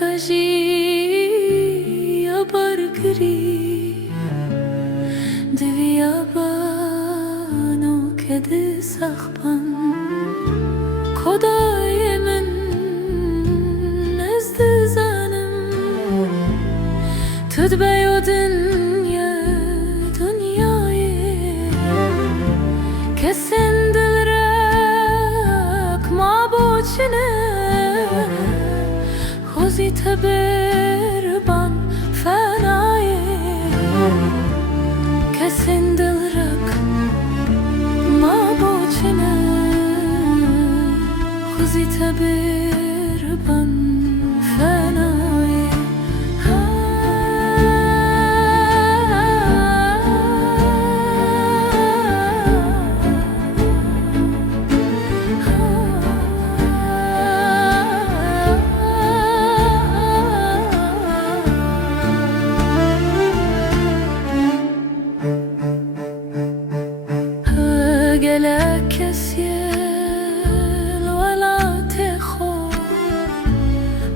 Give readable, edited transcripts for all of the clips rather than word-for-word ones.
کجی یا برگری دویا بانو کد سخبن خدای من نزد زنم تد بیو دنیای کسین دل رک ما بوچنه خوزی تبر بان فنای کسین دل رک ما بوچنه خوزی تبر بان فنای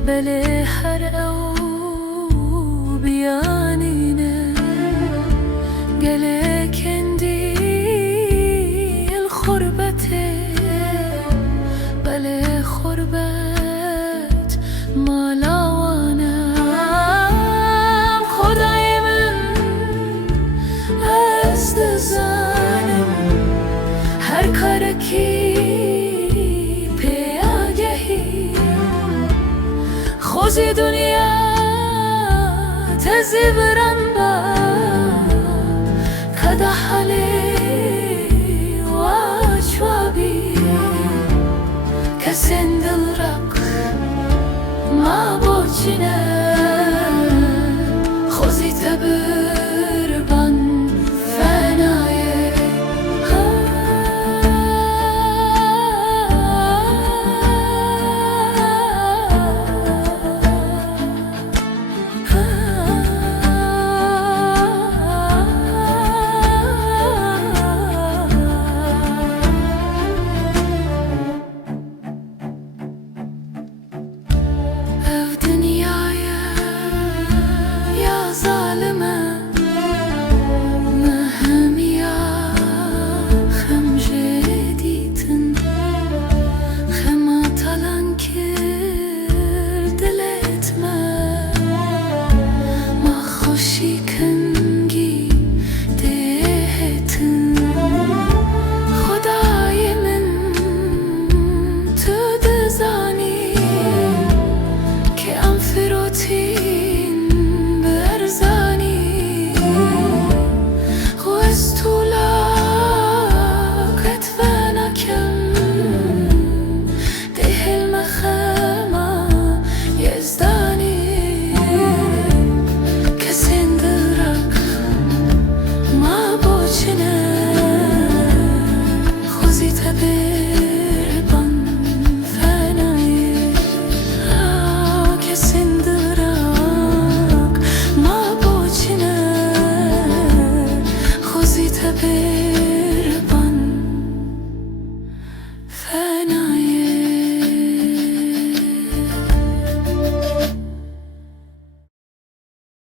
بله هر او بیانینه گله کندی الخربته بله خربت مالاوانم خدای من از دزانم هر کارکی خوزی دنیا تزیبرن با کده حالی و اشوابی کسین دل رک ما بوچینه خوزی تبر بان فنای تی